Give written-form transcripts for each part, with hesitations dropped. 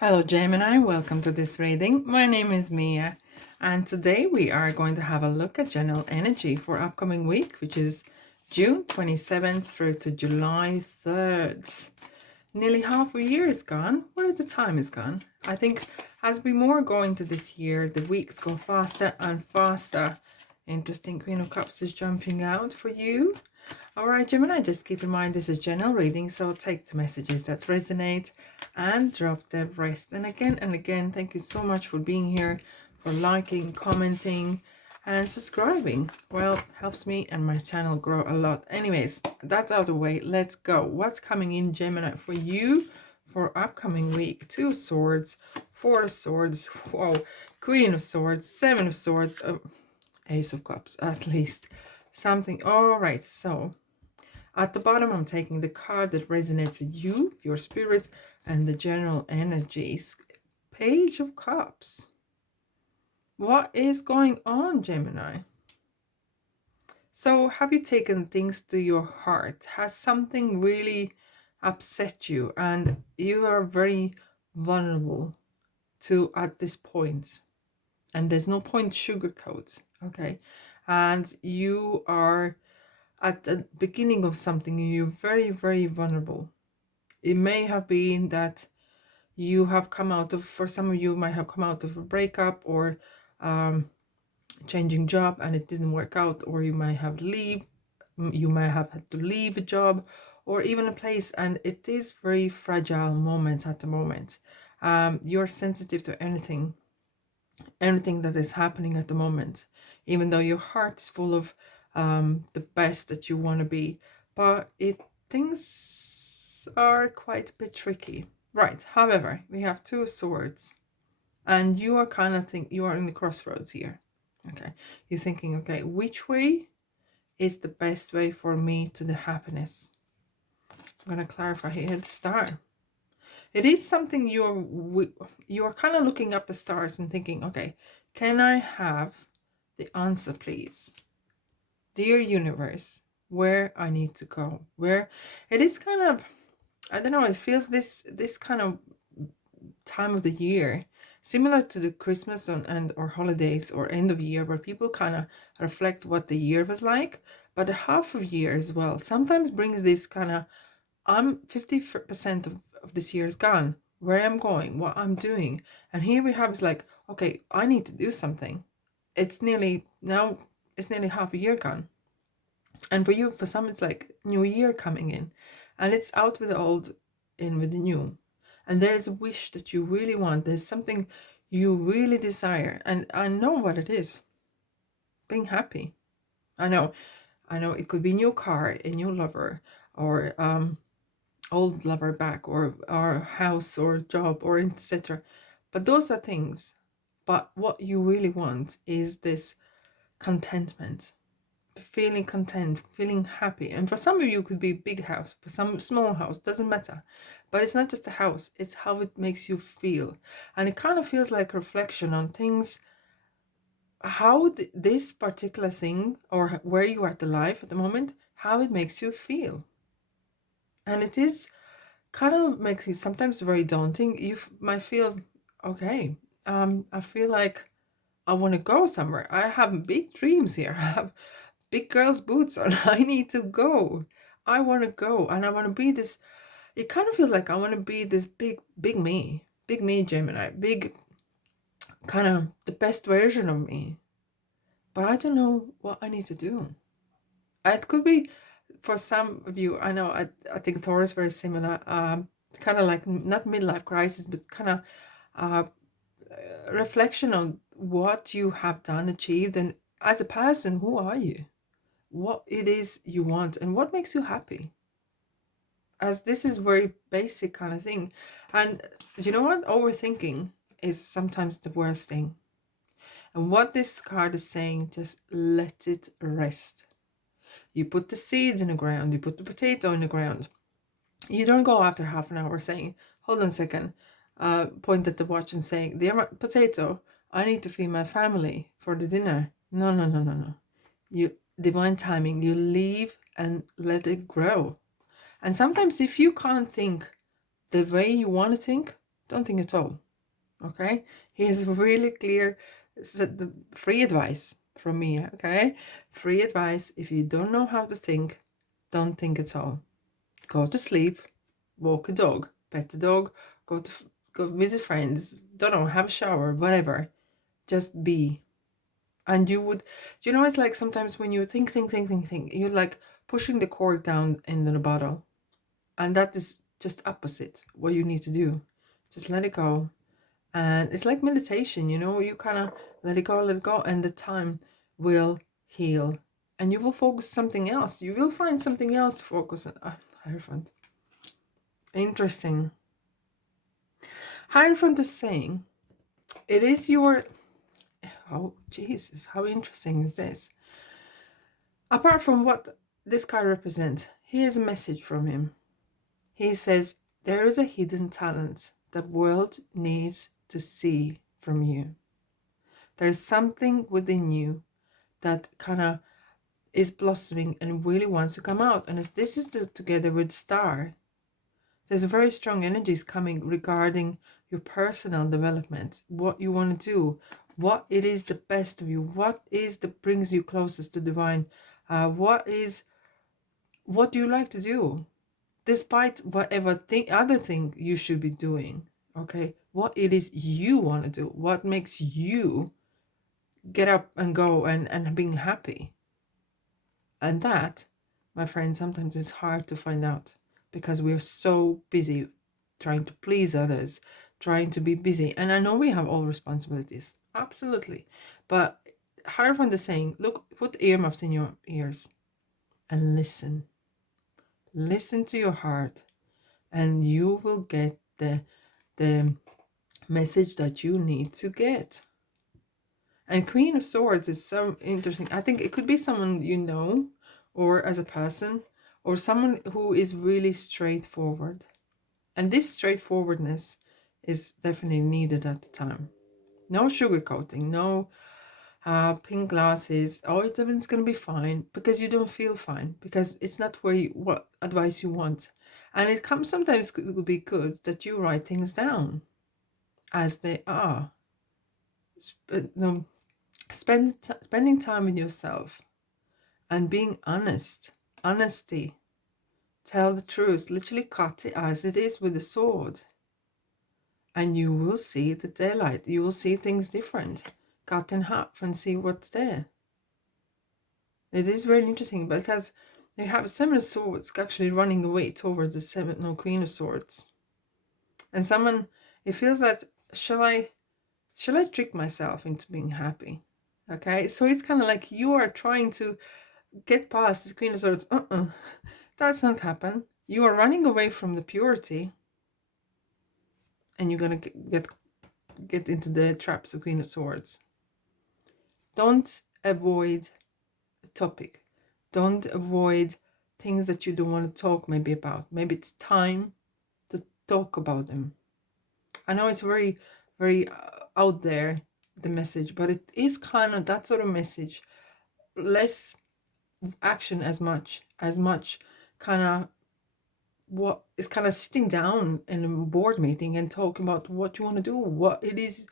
Hello, Gemini. Welcome to this reading. My name is Mia, and today we are going to have a look at general energy for upcoming week, which is June 27th through to July 3rd. Nearly half a year is gone. Where is the time is gone? I think as we more go into this year, the weeks go faster and faster. Interesting. Queen of Cups is jumping out for you. All right, Gemini, just keep in mind this is general reading, so take the messages that resonate and drop the rest. And again, thank you so much for being here, for liking, commenting, and subscribing. Well, helps me and my channel grow a lot. Anyways, that's out of the way. Let's go. What's coming in, Gemini, for you for upcoming week? Two of Swords, Four of Swords, whoa, Queen of Swords, Seven of Swords, Ace of Cups, at least. Something. All right, so at the bottom, I'm taking the card that resonates with you, your spirit, and the general energies. Page of Cups. What is going on, Gemini? So, have you taken things to your heart? Has something really upset you and you are very vulnerable to at this point? And there's no point sugarcoat, okay? And you are at the beginning of something, you're very, very vulnerable. It may have been that you have come out of, for some of you might have come out of a breakup or changing job and it didn't work out, or you might have had to leave a job or even a place, and it is very fragile moments at the moment. You're sensitive to anything that is happening at the moment, even though your heart is full of the best that you want to be, but things are quite a bit tricky, right? However, we have Two Swords, and you are you are in the crossroads here. Okay, you're thinking, okay, which way is the best way for me to the happiness? I'm going to clarify here. The Star. It is something you're kind of looking up the stars and thinking, okay, can I have the answer, please? Dear universe, where I need to go. Where it is kind of, I don't know, it feels this kind of time of the year similar to the Christmas and or holidays or end of year, where people kind of reflect what the year was like, but a half of year as well sometimes brings this kind of, I'm 50% of this year is gone, where I'm going, what I'm doing. And here we have is like, okay, I need to do something. It's nearly half a year gone. And for you, for some, it's like new year coming in, and it's out with the old, in with the new. And there is a wish that you really want. There's something you really desire. And I know what it is. Being happy. I know it could be new car, a new lover, or old lover back, or house or job, or etc. But those are things. But what you really want is this contentment, feeling content, feeling happy. And for some of you, it could be big house, for some small house, doesn't matter. But it's not just a house, it's how it makes you feel. And it kind of feels like a reflection on things, how this particular thing, or where you are at the life at the moment, how it makes you feel. And it is kind of makes it sometimes very daunting. You might feel, okay, I feel like I want to go somewhere. I have big dreams here. I have big girl's boots on. I need to go. I want to go, and I want to be this. It kind of feels like I want to be this big me, Gemini, big, kind of the best version of me. But I don't know what I need to do. It could be for some of you. I know. I think Taurus very similar. Kind of like not midlife crisis, but kind of reflection on what you have done, achieved, and as a person, who are you? What it is you want and what makes you happy, as this is very basic kind of thing. And you know what, overthinking is sometimes the worst thing. And what this card is saying, just let it rest. You put the seeds in the ground, you put the potato in the ground. You don't go after half an hour saying, hold on a second, point at the watch and saying, dear potato, I need to feed my family for the dinner. No. You divine timing, you leave and let it grow. And sometimes if you can't think the way you want to think, Don't think at all. Okay? He is really clear. Free advice from me. Okay? Free advice. If you don't know how to think, don't think at all. Go to sleep, walk a dog, pet a dog, go visit friends, don't know, have a shower, whatever. Just be. And you would, do you know, it's like sometimes when you think, you're like pushing the cork down into the bottle. And that is just opposite what you need to do. Just let it go. And it's like meditation, you know, you kind of let it go, and the time will heal. And you will focus something else. You will find something else to focus on. Hierophant. Interesting. Hierophant is saying, it is your... Oh, Jesus, how interesting is this? Apart from what this card represents, here's a message from him. He says, there is a hidden talent the world needs to see from you. There's something within you that kind of is blossoming and really wants to come out. And as this is together with Star, there's very strong energies coming regarding your personal development, what you want to do, what it is the best of you, what is that brings you closest to divine, what do you like to do, despite whatever other thing you should be doing. Okay, what it is you want to do, what makes you get up and go and being happy. And that, my friend, sometimes it's hard to find out because we're so busy trying to please others, trying to be busy. And I know we have all responsibilities, absolutely. But Hierophant is saying, look, put earmuffs in your ears and listen. Listen to your heart, and you will get the message that you need to get. And Queen of Swords is so interesting. I think it could be someone you know, or as a person, or someone who is really straightforward. And this straightforwardness is definitely needed at the time. No sugarcoating, no pink glasses. Oh, everything's going to be fine, because you don't feel fine, because it's not what advice you want. And it comes sometimes, it would be good that you write things down as they are. Spending time with yourself and being honest. Honesty. Tell the truth. Literally cut it as it is with a sword. And you will see the daylight. You will see things different. Cut in half and see what's there. It is very interesting because they have 7 of Swords actually running away towards the Queen of Swords. And someone, it feels like, shall I trick myself into being happy? Okay, so it's kind of like you are trying to get past the Queen of Swords. That's not happen. You are running away from the purity, and you're gonna get into the traps of Queen of Swords. Don't avoid a topic. Don't avoid things that you don't want to talk maybe about. Maybe it's time to talk about them. I know it's very, very out there, the message, but it is kind of that sort of message. Less action, as much kind of what is kind of sitting down in a board meeting and talking about what you want to do, what it is,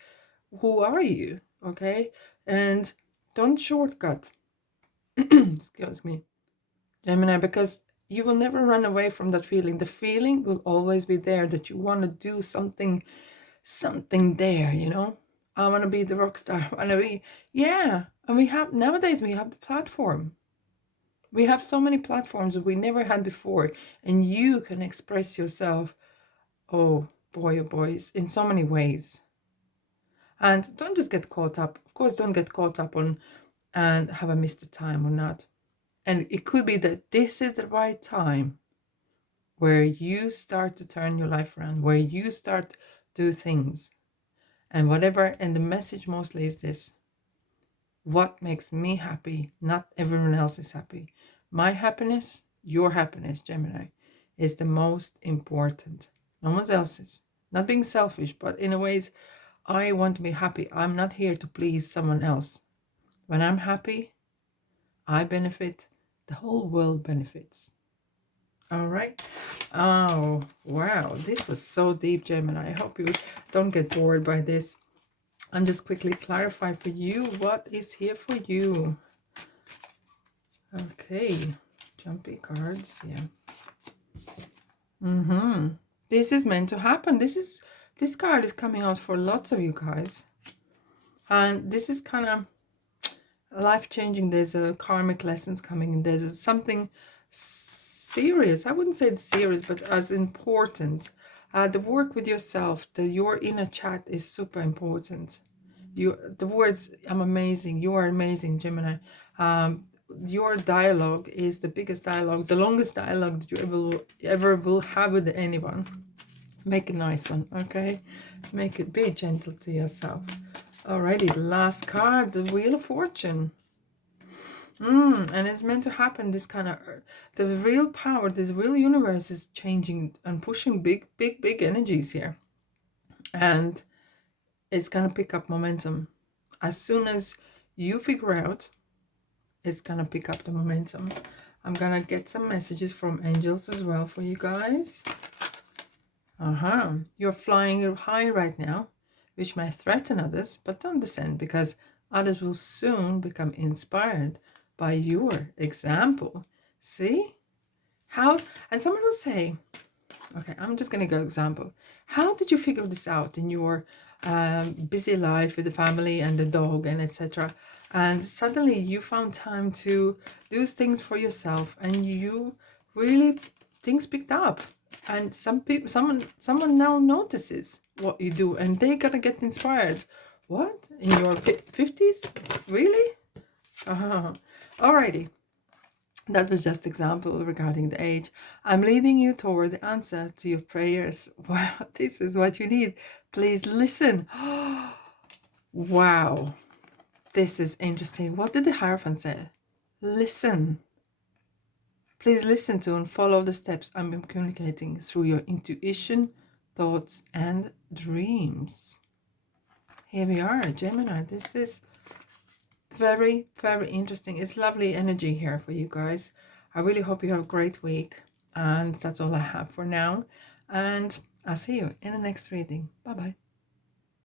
who are you, okay? And don't shortcut. Excuse me, Gemini, because you will never run away from that feeling. The feeling will always be there that you want to do something there, you know? I want to be the rock star. I want to be, yeah. And nowadays we have the platform. We have so many platforms that we never had before, and you can express yourself, oh boys, in so many ways. And don't just get caught up. Of course, don't get caught up on and have I missed the time or not. And it could be that this is the right time where you start to turn your life around, where you start do things and whatever. And the message mostly is this: what makes me happy? Not everyone else is happy. My happiness, your happiness, Gemini, is the most important. No one else's. Not being selfish, but in a ways, I want to be happy. I'm not here to please someone else. When I'm happy, I benefit. The whole world benefits. All right. Oh, wow. This was so deep, Gemini. I hope you don't get bored by this. I'm just quickly clarify for you what is here for you. Okay. Jumpy cards. Yeah. This is meant to happen. This card is coming out for lots of you guys. And this is kind of life-changing. There's a karmic lessons coming in. There's something serious. I wouldn't say it's serious, but as important. The work with yourself, your inner chat is super important. The words, I'm amazing, you are amazing, Gemini. Your dialogue is the biggest dialogue, the longest dialogue that you ever will have with anyone. Make it nice one, okay? Make it, be gentle to yourself. Alrighty, the last card, the Wheel of Fortune. And it's meant to happen, this kind of, the real power, this real universe is changing and pushing big energies here. And it's going to pick up momentum. As soon as you figure out, it's going to pick up the momentum. I'm going to get some messages from angels as well for you guys. You're flying high right now, which may threaten others, but don't descend, because others will soon become inspired by your example. See? How? And someone will say, okay, I'm just going to go example. How did you figure this out in your busy life with the family and the dog and etc.? And suddenly you found time to do things for yourself, and you really, things picked up. And someone now notices what you do, and they gotta get inspired. What? In your 50s? Really? Alrighty. That was just example regarding the age. I'm leading you toward the answer to your prayers. Wow, this is what you need. Please listen. Wow. This is interesting. What did the Hierophant say? Listen. Please listen to and follow the steps I'm communicating through your intuition, thoughts, and dreams. Here we are, Gemini. This is very interesting. It's lovely energy here for you guys. I really hope you have a great week. And that's all I have for now. And I'll see you in the next reading. Bye-bye.